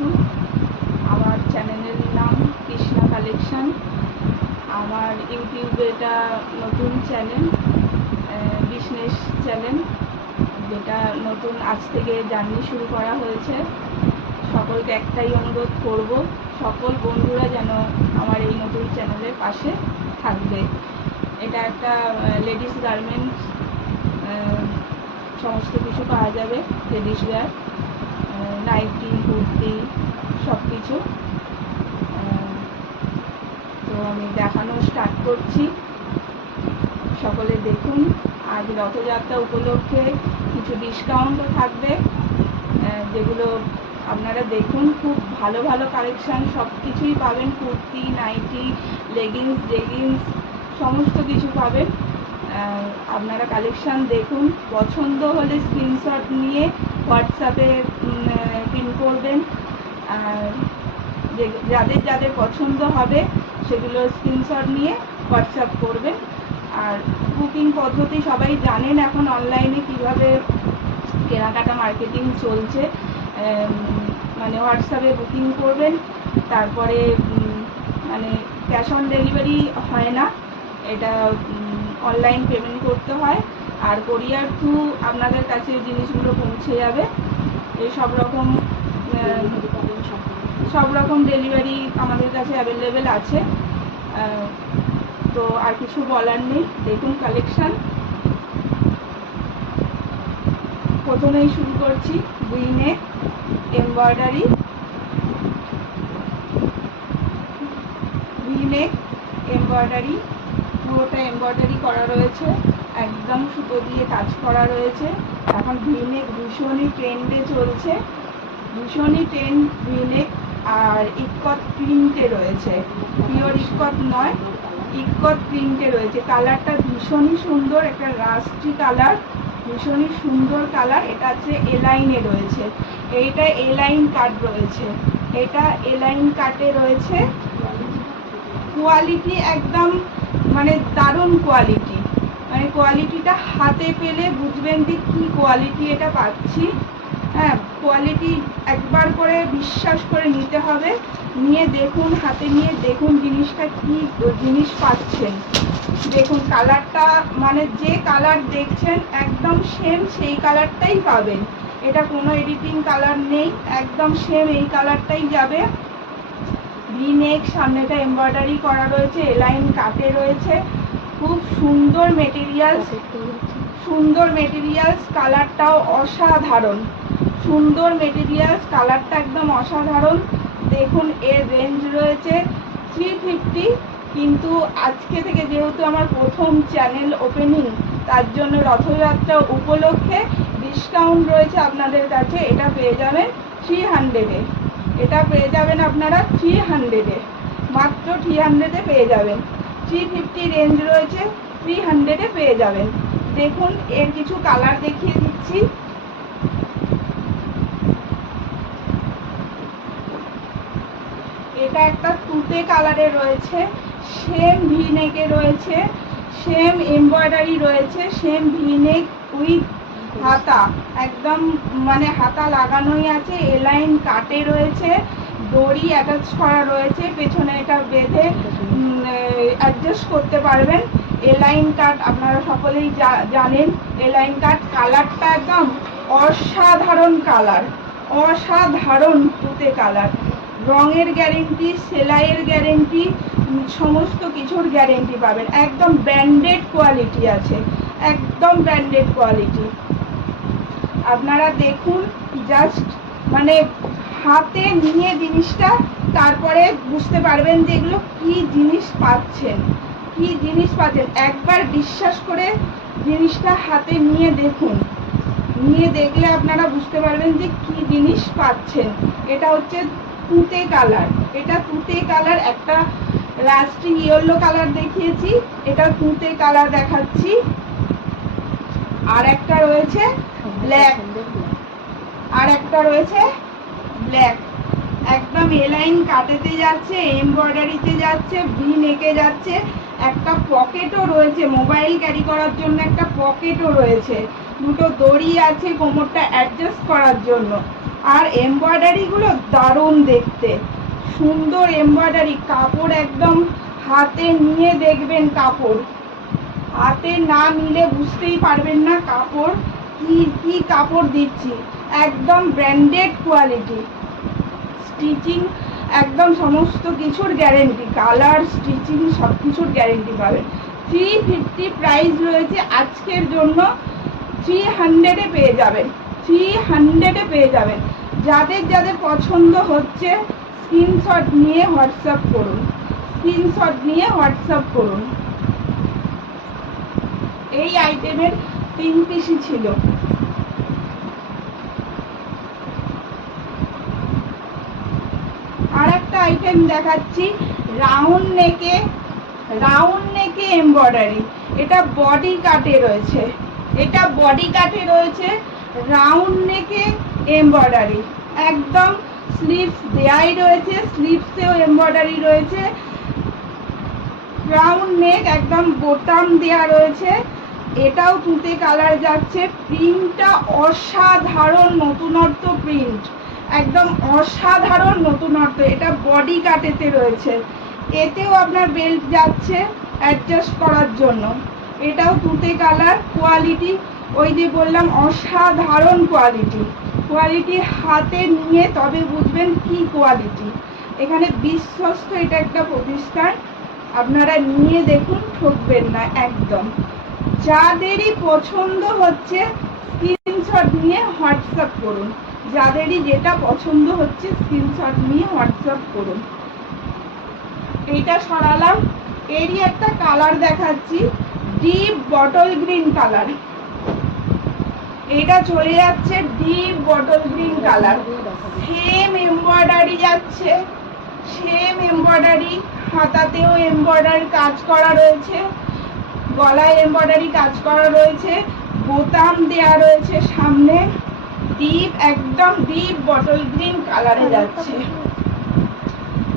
বসু। আমার চ্যানেলের নাম কৃষ্ণা কালেকশন। আমার ইউটিউবে এটা নতুন চ্যানেল, বিজনেস চ্যানেল, যেটা নতুন আজ থেকে জার্নি শুরু করা হয়েছে। সকলকে একটাই অনুরোধ করব, সকল বন্ধুরা যেন আমার এই নতুন চ্যানেলের পাশে থাকবে। এটা একটা লেডিস গার্মেন্টস, সমস্ত কিছু পাওয়া যাবে, লেডিস ওয়্যার, নাইটি, কুর্তি, সব কিছু। তো আমি দেখানো স্টার্ট করছি, সকলে দেখুন। আজ রথযাত্রা উপলক্ষে কিছু ডিসকাউন্টও থাকবে, যেগুলো আপনারা দেখুন। খুব ভালো ভালো কালেকশান, সব কিছুই পাবেন। কুর্তি, নাইটি, লেগিংস, জেগিংস, সমস্ত কিছু পাবেন। আপনারা কালেকশান দেখুন, পছন্দ হলে স্ক্রিনশট নিয়ে হোয়াটসঅ্যাপে পিন করবেন। যাদের যাদের পছন্দ হবে সেগুলো স্ক্রিনশট নিয়ে হোয়াটসঅ্যাপ করবেন। আর বুকিং পদ্ধতি সবাই জানেন এখন অনলাইনে কিভাবে কেনাকাটা মার্কেটিং চলছে। মানে হোয়াটসঅ্যাপে বুকিং করবেন, তারপরে মানে ক্যাশ অন ডেলিভারি হয় না, এটা অনলাইন পেমেন্ট করতে হয়। আর কোরিয়ার থ্রু আপনাদের কাছে জিনিসগুলো পৌঁছে যাবে। এই সব রকম ডেলিভারি আমাদের কাছে অ্যাভেলেবেল আছে। তো আর কিছু বলার নেই, দেখুন কালেকশান। প্রথমেই শুরু করছি ভি-নেক এমব্রয়ডারি। ভি-নেক এমব্রয়ডারি, পুরোটা এমব্রয়ডারি করা রয়েছে, একদম সুতো দিয়ে কাজ করা রয়েছে। এখন ভি-নেক ভীষণই ট্রেন্ডে চলছে, ভীষণই ট্রেন্ড ভি-নেক। আর ইক্কত প্রিন্টে রয়েছে, পিওর ইক্কত নয়, ইক্কত প্রিন্টে রয়েছে। কালারটা ভীষণই সুন্দর, একটা রাস্টি কালার, ভীষণই সুন্দর কালার। এটা হচ্ছে এলাইনে রয়েছে, এইটা এলাইন কাট রয়েছে, এটা এলাইন কাটে রয়েছে। কোয়ালিটি একদম মানে দারুণ কোয়ালিটি, মানে কোয়ালিটিটা হাতে পেলে বুঝবেন যে কী কোয়ালিটি এটা পাচ্ছি। হ্যাঁ, কোয়ালিটি একবার করে বিশ্বাস করে নিতে হবে। নিয়ে দেখুন, হাতে নিয়ে দেখুন জিনিসটা কি জিনিস পাচ্ছেন। দেখুন কালারটা, মানে যে কালার দেখছেন একদম সেম সেই কালারটাই পাবেন। এটা কোনো এডিটিং কালার নেই, একদম সেম এই কালারটাই যাবে। ভি-নেক, সামনেটা এমব্রয়ডারি করা রয়েছে, এলাইন কাটে রয়েছে। খুব সুন্দর মেটেরিয়ালস, সুন্দর মেটেরিয়ালস, কালারটাও অসাধারণ, সুন্দর মেটেরিয়ালস, কালারটা একদম অসাধারণ। দেখুন এর রেঞ্জ রয়েছে 350, কিন্তু আজকে থেকে যেহেতু আমার প্রথম চ্যানেল ওপেনিং, তার জন্য রথযাত্রা উপলক্ষে ডিসকাউন্ট রয়েছে আপনাদের কাছে। এটা পেয়ে যাবেন 300-এ, এটা পেয়ে যাবেন আপনারা 300-এ, মাত্র 300-এ পেয়ে যাবেন। 350 রেঞ্জ রয়েছে, 300-এ পেয়ে যাবেন। দেখুন এর কিছু কালার দেখিয়ে দিচ্ছি। এটা একটা তুতে কালারে রয়েছে, সেম ভি-নেকে রয়েছে, সেম এমব্রয়ডারি রয়েছে, সেম ভি-নেক উইথ হাতা, একদম মানে হাতা লাগানোই আছে, এলাইন কাটে রয়েছে, দড়ি অ্যাটাচ করা রয়েছে, পেছনে এটা বেঁধে অ্যাডজাস্ট করতে পারবেন। এলাইন কাট আপনারা সকলেই জানেন, এলাইন কাট। কালারটা একদম অসাধারণ কালার, অসাধারণ তুতে কালার। রঙের গ্যারেন্টি, সেলাইয়ের গ্যারেন্টি, সমস্ত কিছুর গ্যারেন্টি পাবেন। একদম ব্র্যান্ডেড কোয়ালিটি আছে, একদম ব্র্যান্ডেড কোয়ালিটি। আপনারা দেখুন, জাস্ট মানে হাতে নিয়ে জিনিসটা, তারপরে বুঝতে পারবেন যে এগুলো কী জিনিস পাচ্ছেন, কী জিনিস পাচ্ছেন। একবার বিশ্বাস করে জিনিসটা হাতে নিয়ে দেখুন, নিয়ে দেখলে আপনারা বুঝতে পারবেন যে কী জিনিস পাচ্ছেন। এটা হচ্ছে তুতে কালার, এটা তুতে কালার। একটা রাস্টি ইয়েলো কালার দেখিয়েছি, এটা তুতে কালার দেখাচ্ছি। আর একটা রয়েছে ব্ল্যাক, আর একটা রয়েছে ব্ল্যাক। একদম এলাইন কাটেতে যাচ্ছে, এমব্রয়ডারিতে যাচ্ছে, ভি-নেকে যাচ্ছে। একটা পকেটও রয়েছে, মোবাইল ক্যারি করার জন্য একটা পকেটও রয়েছে। দুটো দড়ি আছে কোমরটা অ্যাডজাস্ট করার জন্য। আর এমব্রয়ডারিগুলো দারুণ দেখতে, সুন্দর এমব্রয়ডারি। কাপড় একদম হাতে নিয়ে দেখবেন, কাপড় হাতে না নিলে বুঝতেই পারবেন না কাপড় কি কাপড় দিচ্ছি। একদম ব্র্যান্ডেড কোয়ালিটি, স্টিচিং একদম সমস্ত কিছুর গ্যারেন্টি, কালার স্টিচিং সব কিছুর গ্যারেন্টি পাবেন। 350 প্রাইস রয়েছে আজকের জন্য, 300-এ পেয়ে যাবেন, 300-এ পেয়ে যাবেন। যাদের যাদের পছন্দ হচ্ছে স্ক্রিনশট নিয়ে হোয়াটসঅ্যাপ করুন, স্ক্রিনশট নিয়ে হোয়াটসঅ্যাপ করুন। এই আইটেমের 3 পিসই ছিল। আর একটা আইটেম দেখাচ্ছি, রাউন্ড নেকে এমব্রয়ডারি। এটা বডি কাটে রয়েছে, এটা বডি কাটে রয়েছে, রাউন্ড নেকে এমব্রয়ডারি। একদম স্লিভস দেয়াই রয়েছে, স্লিভসেও এমব্রয়ডারি রয়েছে। রাউন্ড নেক একদম বোতাম দেয়া রয়েছে। এটাও তুতে কালার যাচ্ছে। প্রিন্টটা অসাধারণ নতুনত্ব প্রিন্ট, একদম অসাধারণ নতুনত্ব। এটা বডি কাটেতে রয়েছে, এতেও আপনার বেল্ট যাচ্ছে অ্যাডজাস্ট করার জন্য। এটাও তুতে কালার। কোয়ালিটি ওই যে বললাম অসাধারণ কোয়ালিটি, কোয়ালিটি হাতে নিয়ে তবে বুঝবেন কি কোয়ালিটি। এখানে বিশ্বস্ত এটা একটা প্রতিষ্ঠান, আপনারা নিয়ে দেখুন, ঠকবেন না একদম। যাদেরই পছন্দ হচ্ছে স্ক্রিনশট নিয়ে হোয়াটসঅ্যাপ করুন, যাদেরই যেটা পছন্দ হচ্ছে স্ক্রিনশট নিয়ে হোয়াটসঅ্যাপ করুন। এইটা সরালাম। এরই একটা কালার দেখাচ্ছি, ডিপ বটল গ্রিন কালার। এটা চলে যাচ্ছে deep bottle green colour. Same embroidery যাচ্ছে, সেম এমব্রয়ডারি, হাতাতেও এমব্রয়ডারি কাজ করা রয়েছে, গলায় এমব্রয়ডারি কাজ করা রয়েছে, বোতাম দেয়া রয়েছে সামনে। ডিপ একদম ডিপ বটল গ্রিন কালারে যাচ্ছে,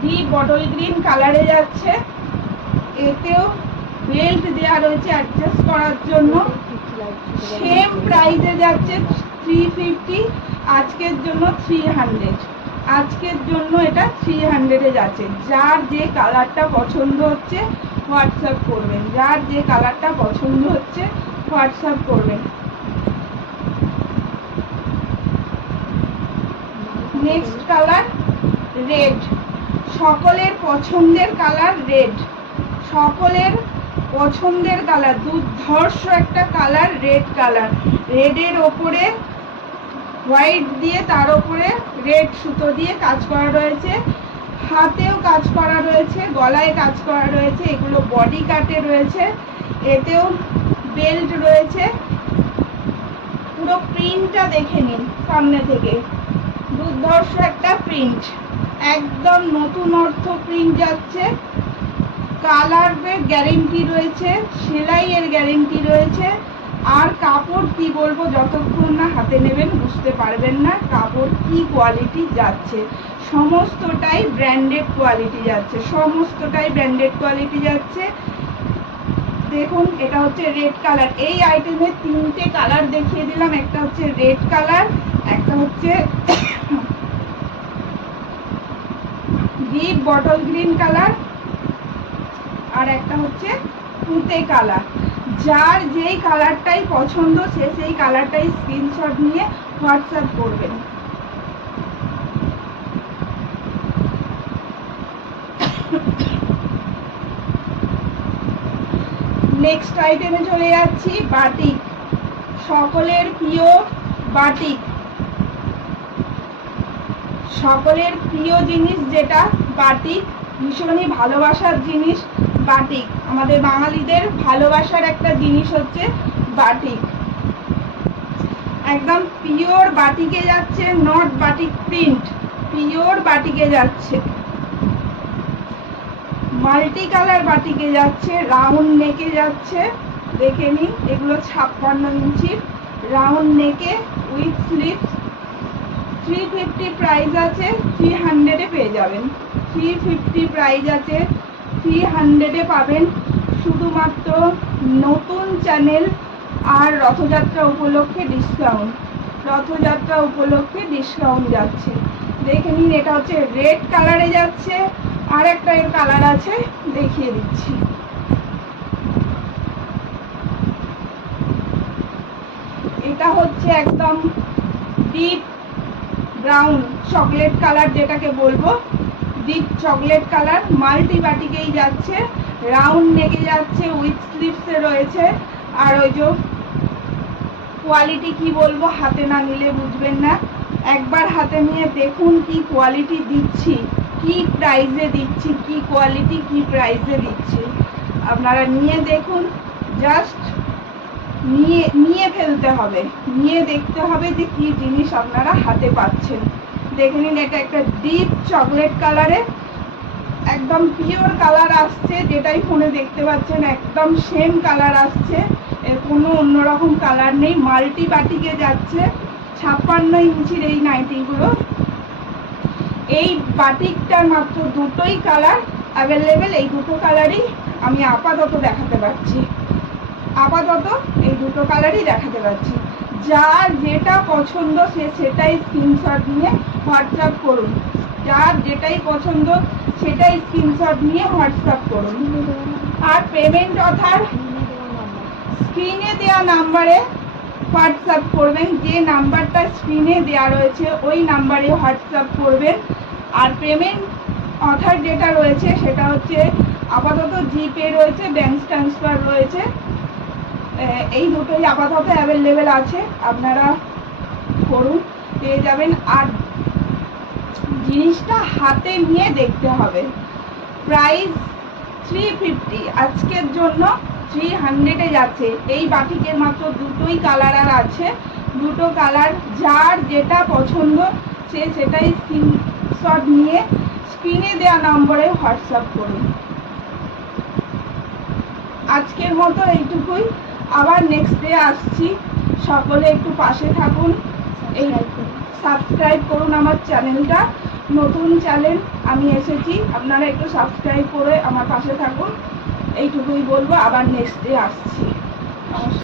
ডিপ বটল গ্রিন কালারে যাচ্ছে। এতেও বেল্ট দেয়া রয়েছে অ্যাডজাস্ট করার জন্য। সেম প্রাইসে যাচ্ছে 350, আজকের জন্য 300, আজকের জন্য এটা 300-এ যাচ্ছে। যার যে কালারটা পছন্দ হচ্ছে হোয়াটসঅ্যাপ করবেন, যার যে কালারটা পছন্দ হচ্ছে হোয়াটসঅ্যাপ করবেন। নেক্সট কালার রেড, সকলের পছন্দের কালার রেড, সকলের পছন্দের কালার, দুর্ধর্ষ একটা কালার রেড কালার। রেডের ওপরে হোয়াইট দিয়ে তার ওপরে রেড সুতো দিয়ে কাজ করা রয়েছে, হাতেও কাজ করা রয়েছে, গলায় কাজ করা রয়েছে। এগুলো বডি কাটে রয়েছে, এতেও বেল্ট রয়েছে। পুরো প্রিন্টটা দেখে নিন সামনে থেকে, দুর্ধর্ষ একটা প্রিন্ট, একদম নতুনত্ব প্রিন্ট যাচ্ছে। কালারের গ্যারেন্টি রয়েছে, সেলাইয়ের গ্যারেন্টি রয়েছে। আর কাপড় কি বলবো, যতক্ষণ না হাতে নেবেন বুঝতে পারবেন না কাপড় কি কোয়ালিটি যাচ্ছে। সমস্তটাই ব্র্যান্ডেড কোয়ালিটি যাচ্ছে, সমস্তটাই ব্র্যান্ডেড কোয়ালিটি যাচ্ছে। দেখুন এটা হচ্ছে রেড কালার। এই আইটেমে 3টে কালার দেখিয়ে দিলাম, একটা হচ্ছে রেড কালার, একটা হচ্ছে ডিপ বটল গ্রিন কালার, আর একটা হচ্ছে তুতে কালার। যার যেই কালারটাই পছন্দ সে সেই কালারটাই স্ক্রিনশট নিয়ে হোয়াটসঅ্যাপ করবেন। নেক্সট আইটেমে চলে যাচ্ছি, বাটিক, সকলের প্রিয় বাটিক, সকলের প্রিয় জিনিস যেটা বাটিক, ভীষণই ভালোবাসার জিনিস বাটিক। আমাদের বাঙালিদের ভালোবাসার একটা জিনিস হচ্ছে বাটিক। একদম পিওর বাটিকে যাচ্ছে, নট বাটিক প্রিন্ট, পিওর বাটিকে যাচ্ছে। মাল্টি কালার বাটিকে যাচ্ছে, রাউন্ড নেকে যাচ্ছে। দেখে নিন, এগুলো 56 ইঞ্চির রাউন্ড নেকে উইথ স্লিভস। 350 প্রাইস আছে, 300-এ পেয়ে যাবেন। 350 প্রাইস আছে, 300-এ পাবেন। শুধুমাত্র নতুন চ্যানেল আর রথযাত্রা উপলক্ষে ডিসকাউন্ট। রথযাত্রা উপলক্ষে ডিসকাউন্ট যাচ্ছে। দেখে নিন, এটা হচ্ছে রেড কালারে যাচ্ছে। আর একটা এর কালার আছে, দেখিয়ে দিচ্ছি। এটা হচ্ছে একদম ডিপ ব্রাউন চকলেট কালার, যেটাকে বলবো ডিপ চকলেট কালার। মাল্টি বাটিকেই যাচ্ছে, রাউন্ড নেকে যাচ্ছে, উইথ স্লিভসে রয়েছে। আর ওই যে কোয়ালিটি কি বলবো, হাতে না নিলে বুঝবেন না। একবার হাতে নিয়ে দেখুন কি কোয়ালিটি দিচ্ছি, কি প্রাইসে দিচ্ছি, কি কোয়ালিটি কি প্রাইসে দিচ্ছি। আপনারা নিয়ে দেখুন, জাস্ট নিয়ে ফেলতে হবে, নিয়ে দেখতে হবে যে কি জিনিস আপনারা হাতে পাচ্ছেন। দেখে নিন, এটা একটা ডিপ চকলেট কালারে, একদম পিওর কালার আসছে, যেটাই ফোনে দেখতে পাচ্ছেন একদম সেম কালার আসছে, এর কোনো অন্যরকম কালার নেই। মাল্টি বাটিকে যাচ্ছে। 56 ইঞ্চির এই নাইটিগুলো। এই বাটিকটার মাত্র দুটোই কালার অ্যাভেলেবেল, এই দুটো কালারই আমি আপাতত দেখাতে পারছি। আপাতত এই দুটো কালারই দেখাতে পারছি। যার যেটা পছন্দ সে সেটাই স্ক্রিনশট নিয়ে হোয়াটসঅ্যাপ করুন। যার যেটাই পছন্দ সেটাই স্ক্রিনশট নিয়ে হোয়াটসঅ্যাপ করুন। আর পেমেন্ট অথার স্ক্রিনে দেওয়া নাম্বারে হোয়াটসঅ্যাপ করবেন। যে নাম্বারটা স্ক্রিনে দেওয়া রয়েছে ওই নাম্বারে হোয়াটসঅ্যাপ করবেন। আর পেমেন্ট অথার যেটা রয়েছে সেটা হচ্ছে আপাতত জিপে রয়েছে, ব্যাংক ট্রান্সফার রয়েছে। এই দুটোই আপাতত অ্যাভেলেবেল আছে, আপনারা করুন, পেয়ে যাবেন। আর জিনিসটা হাতে নিয়ে দেখতে হবে। প্রাইস 350, আজকের জন্য 300-এ যাচ্ছে। এই বাটিকের মাত্র দুটোই কালার আর আছে, দুটো কালার। যার যেটা পছন্দ সে সেটাই স্ক্রিনশট নিয়ে স্ক্রিনে দেওয়া নম্বরে হোয়াটসঅ্যাপ করুন। আজকের মতো এইটুকুই, আবার নেক্সট ডে আসছি। সকলে একটু পাশে থাকুন, এই সাবস্ক্রাইব করুন আমার চ্যানেলটা, নতুন চ্যানেল আমি এসেছি, আপনারা একটু সাবস্ক্রাইব করে আমার পাশে থাকুন। এইটুকুই বলবো, আবার নেক্সট ডে আসছি। নমস্কার।